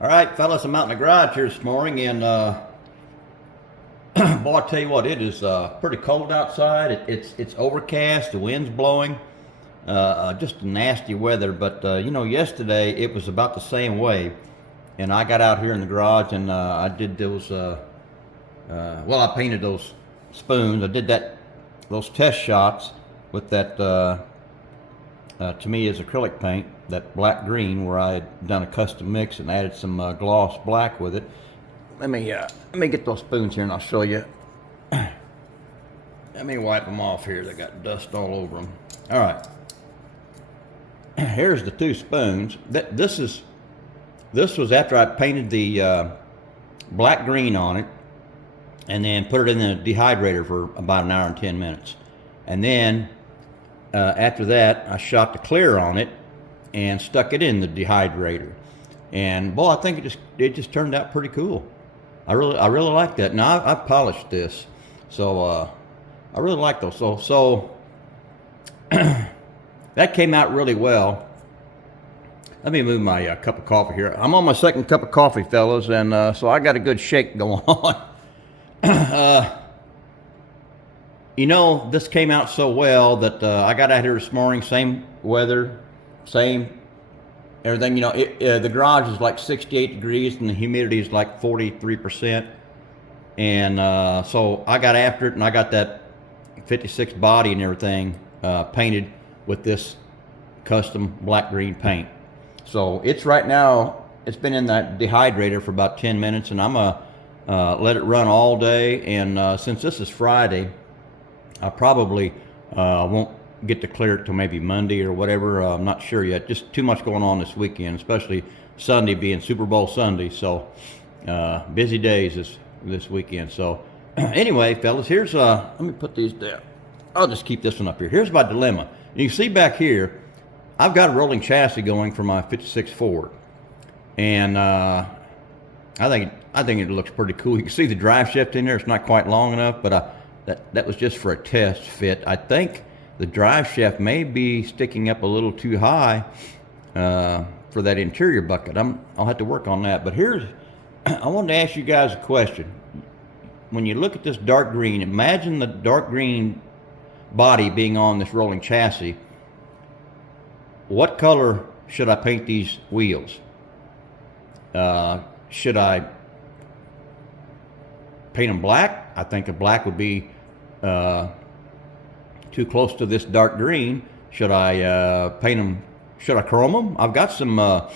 All right, fellas, I'm out in the garage here this morning, and boy, I tell you what, it is pretty cold outside. It's overcast, the wind's blowing, just nasty weather. But yesterday it was about the same way, and I got out here in the garage and I did those. I painted those spoons. I did those test shots with that. To me, is acrylic paint, that black green, where I had done a custom mix and added some gloss black with it. Let me get those spoons here and I'll show you. Let me wipe them off here. They got dust all over them. All right. Here's the two spoons. This was after I painted the black green on it, and then put it in the dehydrator for about an hour and 10 minutes, and then. After that, I shot the clear on it and stuck it in the dehydrator, and boy, I think it just turned out pretty cool. I really like that. Now I polished this, so I really like those. So that came out really well. Let me move my cup of coffee here. I'm on my second cup of coffee, fellas, and so I got a good shake going on. This came out so well that I got out here this morning, same weather, same everything. The garage is like 68 degrees and the humidity is like 43%. And so I got after it, and I got that 56 body and everything painted with this custom black-green paint. So it's right now, it's been in that dehydrator for about 10 minutes, and I'm going to let it run all day. And since this is Friday, I probably won't get to clear it till maybe Monday or whatever. I'm not sure yet. Just too much going on this weekend, especially Sunday being Super Bowl Sunday. So busy days this weekend. So anyway, fellas, here's let me put these down. I'll just keep this one up here. Here's my dilemma. You can see back here, I've got a rolling chassis going for my 56 Ford, and I think it looks pretty cool. You can see the drive shaft in there. It's not quite long enough, but that was just for a test fit. I think the drive shaft may be sticking up a little too high for that interior bucket. I'll have to work on that. But I wanted to ask you guys a question. When you look at this dark green, imagine the dark green body being on this rolling chassis. What color should I paint these wheels? Should I paint them black? I think a black would be too close to this dark green. Should I paint them? Should I chrome them? I've got some of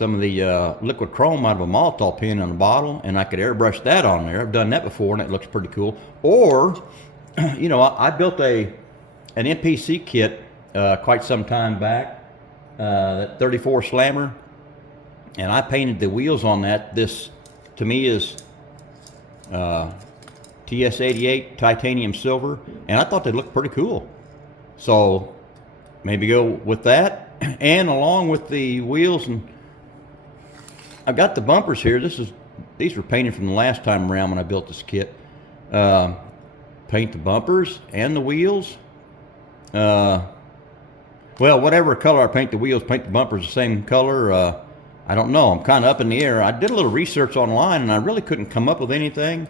the liquid chrome out of a Molotov pen in a bottle, and I could airbrush that on there. I've done that before, and it looks pretty cool. Or, I built an NPC kit quite some time back, that 34 Slammer, and I painted the wheels on that. This, to me, is TS88 titanium silver, and I thought they looked pretty cool. So maybe go with that, and along with the wheels. And I've got the bumpers here. These were painted from the last time around when I built this kit. Paint the bumpers and the wheels. Well, whatever color I paint the wheels, paint the bumpers the same color. I don't know. I'm kind of up in the air. I did a little research online, and I really couldn't come up with anything.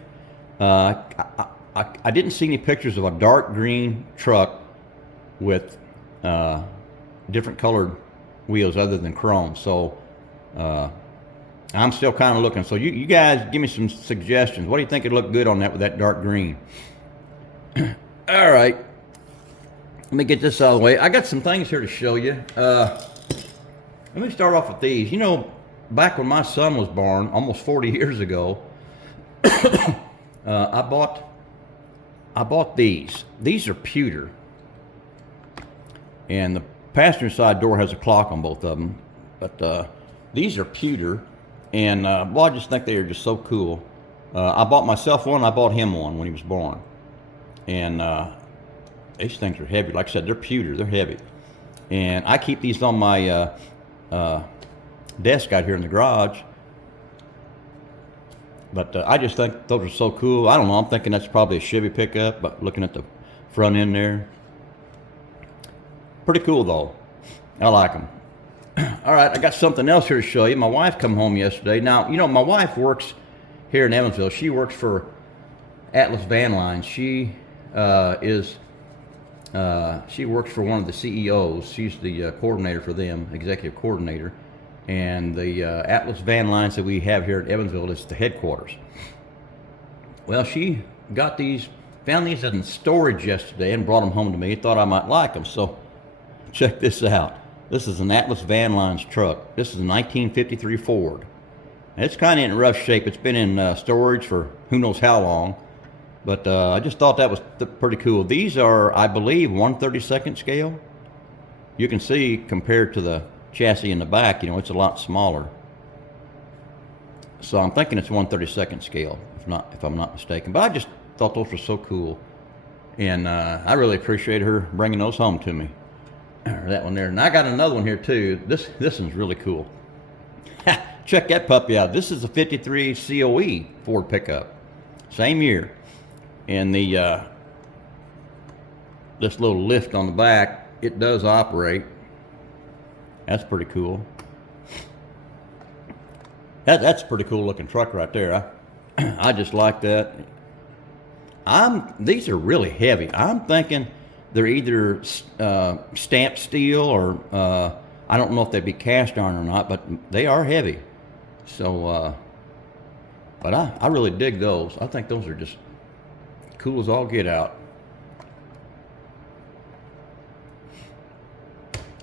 I didn't see any pictures of a dark green truck with different colored wheels other than chrome. So I'm still kind of looking. So you guys give me some suggestions. What do you think would look good on that with that dark green? All right. Let me get this out of the way. I got some things here to show you. Let me start off with these. Back when my son was born, almost 40 years ago, I bought these. These are pewter, and the passenger side door has a clock on both of them. But these are pewter, and I just think they are just so cool. I bought myself one. I bought him one when he was born, and these things are heavy. Like I said, they're pewter. They're heavy, and I keep these on my desk out here in the garage. But I just think those are so cool. I don't know. I'm thinking that's probably a Chevy pickup, but looking at the front end there. Pretty cool, though. I like them. All right, I got something else here to show you. My wife come home yesterday. Now, you know, my wife works here in Evansville. She works for Atlas Van Lines. She she works for one of the CEOs. She's the coordinator for them, executive coordinator. And the Atlas Van Lines that we have here at Evansville is the headquarters. Well, she got these, found these in storage yesterday and brought them home to me. Thought I might like them. So check this out. This is an Atlas Van Lines truck. This is a 1953 Ford. It's kind of in rough shape. It's been in storage for who knows how long. But I just thought that was pretty cool. These are, I believe, 1/32 scale. You can see compared to the chassis in the back, you know, it's a lot smaller. So I'm thinking it's 1/32 scale, if I'm not mistaken. But I just thought those were so cool. And I really appreciate her bringing those home to me. That one there. And I got another one here too. This one's really cool. Check that puppy out. This is a 53 COE Ford pickup. Same year. And the this little lift on the back, it does operate. That's pretty cool. That's a pretty cool looking truck right there. I just like that. These are really heavy. I'm thinking they're either stamped steel or I don't know if they'd be cast iron or not, but they are heavy. So, but I really dig those. I think those are just cool as all get out.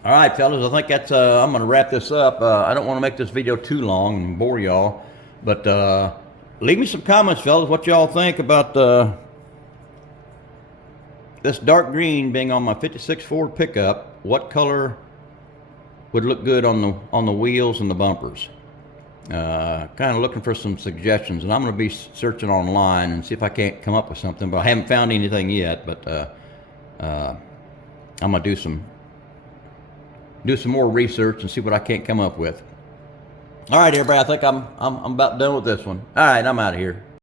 All right, fellas, I think that's, I'm going to wrap this up. I don't want to make this video too long and bore y'all, but leave me some comments, fellas, what y'all think about this dark green being on my 56 Ford pickup. What color would look good on the wheels and the bumpers? Kind of looking for some suggestions, and I'm going to be searching online and see if I can't come up with something, but I haven't found anything yet. But I'm going to do some more research and see what I can't come up with. All right, everybody, I think I'm about done with this one. All right, I'm out of here.